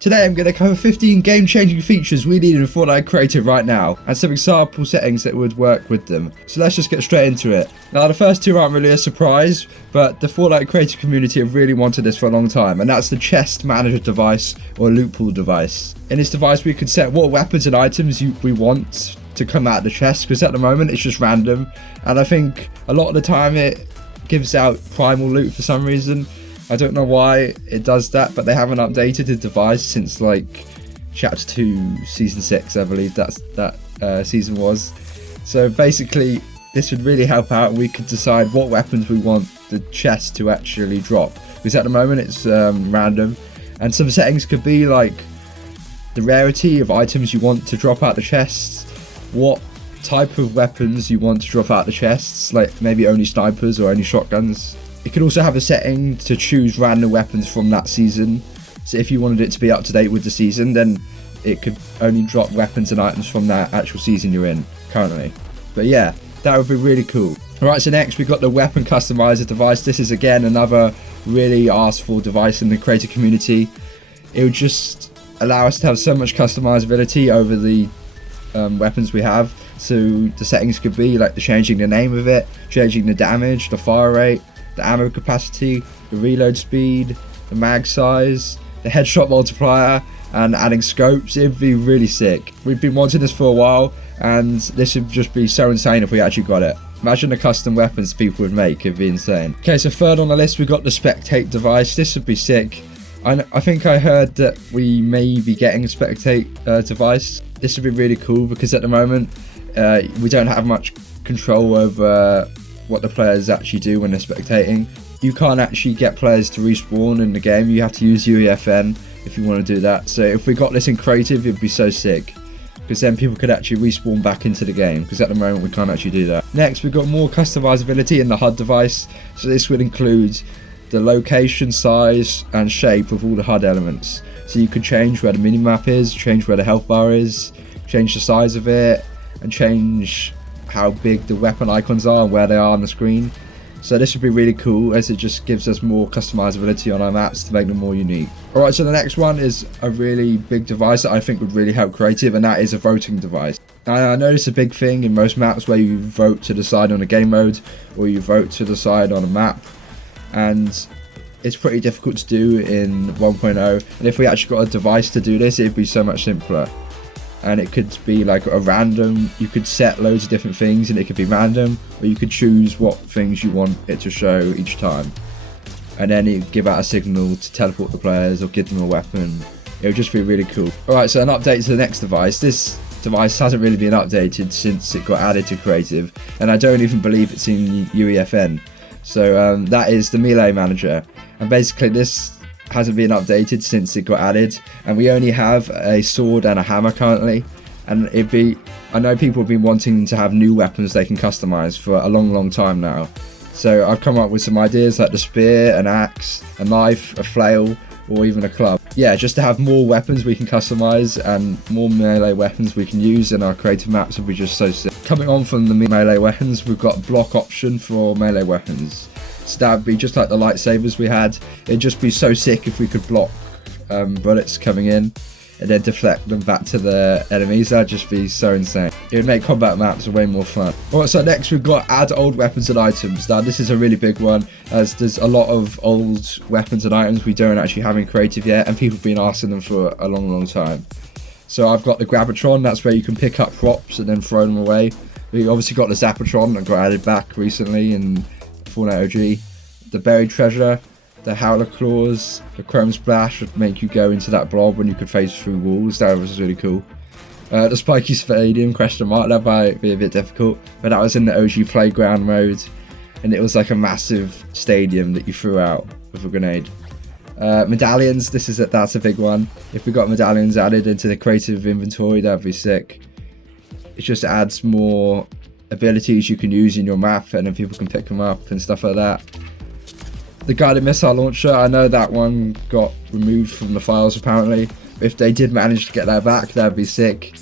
Today I'm going to cover 15 game-changing features we need in Fortnite Creative right now, and some example settings that would work with them. So let's just get straight into it. Now the first two aren't really a surprise, but the Fortnite Creative community have really wanted this for a long time, and that's the chest manager device or loot pool device. In this device we can set what weapons and items we want to come out of the chest, because at the moment it's just random, and I think a lot of the time it gives out primal loot for some reason. I don't know why it does that, but they haven't updated the device since like chapter 2 season 6, I believe that season was. So basically this would really help out, and we could decide what weapons we want the chest to actually drop, because at the moment it's random, and some settings could be like the rarity of items you want to drop out the chests, what type of weapons you want to drop out the chests, like maybe only snipers or only shotguns. It could also have a setting to choose random weapons from that season. So if you wanted it to be up to date with the season, then it could only drop weapons and items from that actual season you're in currently. But yeah, that would be really cool. Alright, so next we've got the weapon customizer device. This is again another really asked for device in the creator community. It would just allow us to have so much customizability over the weapons we have. So the settings could be like changing the name of it, changing the damage, the fire rate, the ammo capacity, the reload speed, the mag size, the headshot multiplier, and adding scopes. It'd be really sick. We've been wanting this for a while, and this would just be so insane if we actually got it. Imagine the custom weapons people would make, it'd be insane. Okay, so third on the list we've got the Spectator device. This would be sick. I think I heard that we may be getting a Spectator device. This would be really cool, because at the moment we don't have much control over what the players actually do when they're spectating. You can't actually get players to respawn in the game. You have to use UEFN if you want to do that. So if we got this in creative, it'd be so sick, because then people could actually respawn back into the game, because at the moment we can't actually do that. Next we've got more customizability in the HUD device. So this would include the location, size and shape of all the HUD elements. So you could change where the minimap is, change where the health bar is, change the size of it, and change how big the weapon icons are and where they are on the screen. So this would be really cool, as it just gives us more customizability on our maps to make them more unique. Alright, so the next one is a really big device that I think would really help creative, and that is a voting device. Now, I know this is a big thing in most maps where you vote to decide on a game mode, or you vote to decide on a map, and it's pretty difficult to do in 1.0, and if we actually got a device to do this, it'd be so much simpler. And it could be like a random, you could set loads of different things and it could be random, or you could choose what things you want it to show each time, and then it give out a signal to teleport the players or give them a weapon. It would just be really cool. Alright, so an update to the next device. This device hasn't really been updated since it got added to creative, and I don't even believe it's in UEFN. So that is the melee manager, and basically this hasn't been updated since it got added, and we only have a sword and a hammer currently, and I know people have been wanting to have new weapons they can customize for a long time now. So I've come up with some ideas like the spear, an axe, a knife, a flail, or even a club. Yeah, just to have more weapons we can customize and more melee weapons we can use in our creative maps would be just so sick. Coming on from the melee weapons, we've got a block option for melee weapons. So that would be just like the lightsabers we had. It'd just be so sick if we could block bullets coming in and then deflect them back to the enemies. That'd just be so insane. It would make combat maps way more fun. Alright, so next we've got add old weapons and items. Now this is a really big one, as there's a lot of old weapons and items we don't actually have in creative yet, and people have been asking them for a long time. So I've got the Grabbatron. That's where you can pick up props and then throw them away. We obviously got the Zappatron that got added back recently in Fortnite OG, the buried treasure, the howler claws, the chrome splash would make you go into that blob when you could phase through walls. That was really cool. The spiky stadium, question mark, that might be a bit difficult, but that was in the OG playground mode, and it was like a massive stadium that you threw out with a grenade. Medallions, that's a big one. If we got medallions added into the creative inventory, that'd be sick. It just adds more abilities you can use in your map, and then people can pick them up and stuff like that. The guided missile launcher, I know that one got removed from the files apparently. If they did manage to get that back, that'd be sick.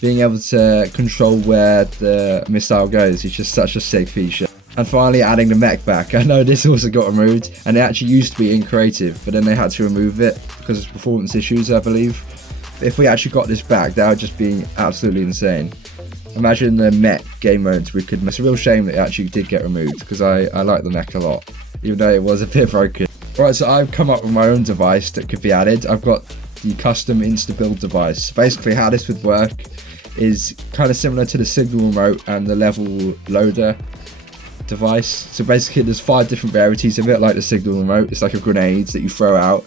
Being able to control where the missile goes is just such a sick feature. And finally adding the mech back. I know this also got removed, and it actually used to be in creative, but then they had to remove it because of performance issues, I believe. But if we actually got this back, that would just be absolutely insane. Imagine the mech game modes we could. It's a real shame that it actually did get removed, because I like the mech a lot, even though it was a bit broken. Alright, so I've come up with my own device that could be added. I've got the custom insta-build device. Basically how this would work is kind of similar to the signal remote and the level loader device. So basically there's 5 different varieties of it, like the signal remote. It's like a grenade that you throw out,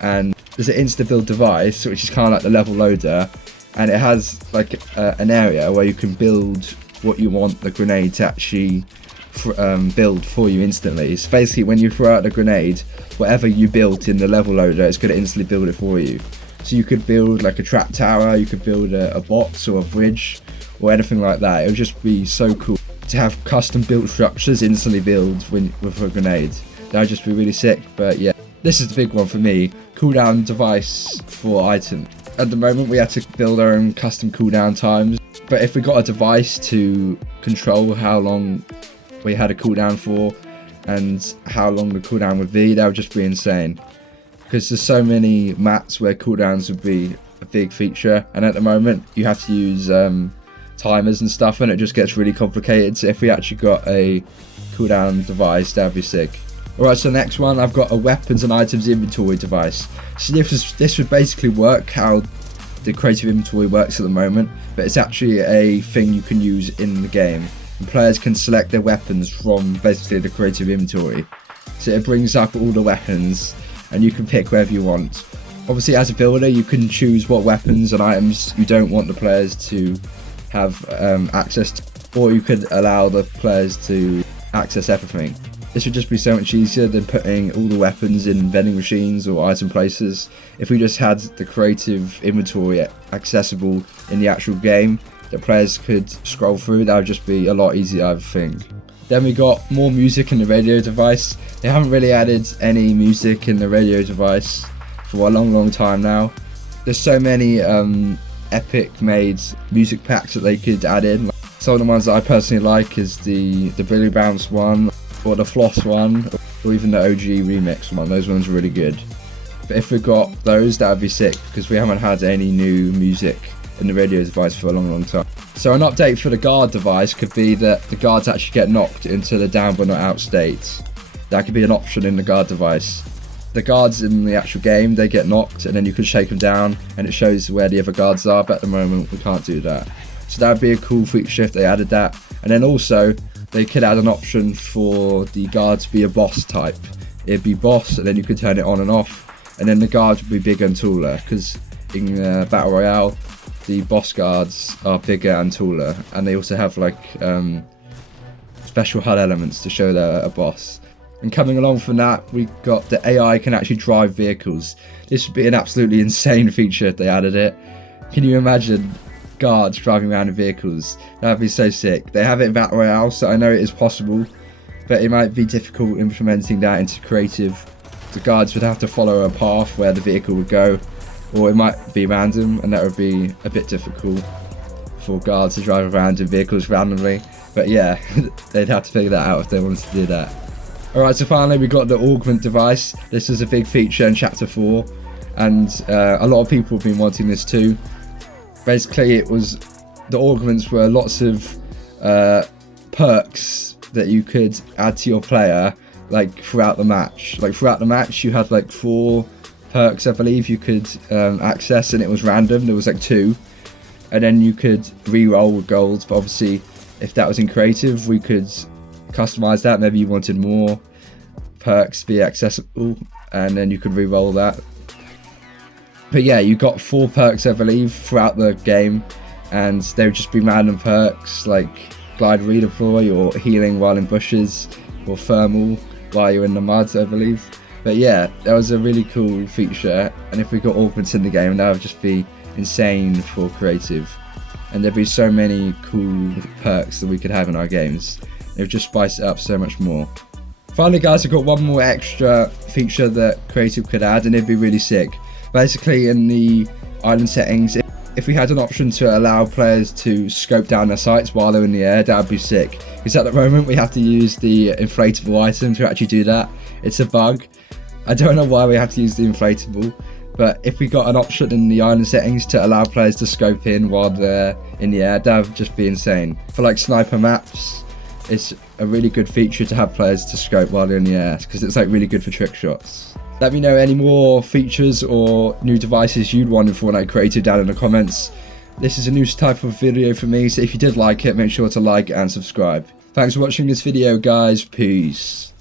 and there's an insta-build device which is kind of like the level loader, and it has like an area where you can build what you want the grenade to actually build for you instantly. So basically when you throw out the grenade, whatever you built in the level loader, it's going to instantly build it for you. So you could build like a trap tower, you could build a box or a bridge or anything like that. It would just be so cool to have custom built structures instantly build with a grenade. That would just be really sick. But yeah, this is the big one for me. Cooldown device for items. At the moment we had to build our own custom cooldown times, but if we got a device to control how long we had a cooldown for and how long the cooldown would be, that would just be insane. Because there's so many maps where cooldowns would be a big feature, and at the moment you have to use timers and stuff, and it just gets really complicated. So if we actually got a cooldown device, that'd be sick. Alright, so next one, I've got a weapons and items inventory device. So this would basically work how the creative inventory works at the moment, but it's actually a thing you can use in the game. And players can select their weapons from basically the creative inventory. So it brings up all the weapons, and you can pick wherever you want. Obviously as a builder you can choose what weapons and items you don't want the players to have access to, or you could allow the players to access everything. This would just be so much easier than putting all the weapons in vending machines or item places. If we just had the creative inventory accessible in the actual game that players could scroll through, that would just be a lot easier, I think. Then we got more music in the radio device. They haven't really added any music in the radio device for a long time now. There's so many epic made music packs that they could add in. Some of the ones that I personally like is the Billy Bounce one, or the Floss one, or even the OG remix one. Those ones are really good. But if we got those, that would be sick, because we haven't had any new music in the radio device for a long time. So an update for the guard device could be that the guards actually get knocked into the down but not out state. That could be an option in the guard device. The guards in the actual game, they get knocked, and then you could shake them down and it shows where the other guards are, but at the moment we can't do that. So that would be a cool feature if they added that. And then also they could add an option for the guard to be a boss type. It'd be boss, and then you could turn it on and off, and then the guards would be bigger and taller, because in Battle Royale the boss guards are bigger and taller, and they also have like special HUD elements to show they're a boss. And coming along from that, we got the AI can actually drive vehicles. This would be an absolutely insane feature if they added it. Can you imagine guards driving around in vehicles? That would be so sick. They have it in Battle Royale, so I know it is possible, but it might be difficult implementing that into creative. The guards would have to follow a path where the vehicle would go, or it might be random, and that would be a bit difficult for guards to drive around in vehicles randomly. But yeah, they'd have to figure that out if they wanted to do that. Alright, so finally we got the Augment device. This is a big feature in Chapter 4, and a lot of people have been wanting this too. Basically, it was the augments were lots of perks that you could add to your player, like throughout the match. Like throughout the match, you had like 4 perks, I believe, you could access, and it was random. There was like 2, and then you could re-roll with gold. But obviously, if that was in creative, we could customize that. Maybe you wanted more perks to be accessible, and then you could re-roll that. But yeah, you got 4 perks, I believe, throughout the game, and they would just be random perks like glide redeploy, or healing while in bushes, or thermal while you're in the mud, I believe. But yeah, that was a really cool feature, and if we got augments in the game, that would just be insane for creative, and there'd be so many cool perks that we could have in our games. It would just spice it up so much more. Finally guys, I've got one more extra feature that creative could add, and it'd be really sick. Basically in the island settings, if we had an option to allow players to scope down their sights while they're in the air, that would be sick. Because at the moment we have to use the inflatable item to actually do that. It's a bug. I don't know why we have to use the inflatable, but if we got an option in the island settings to allow players to scope in while they're in the air, that would just be insane. For like sniper maps, it's a really good feature to have players to scope while they're in the air, because it's like really good for trick shots. Let me know any more features or new devices you'd want in Fortnite Creative down in the comments. This is a new type of video for me, so if you did like it, make sure to like and subscribe. Thanks for watching this video, guys. Peace.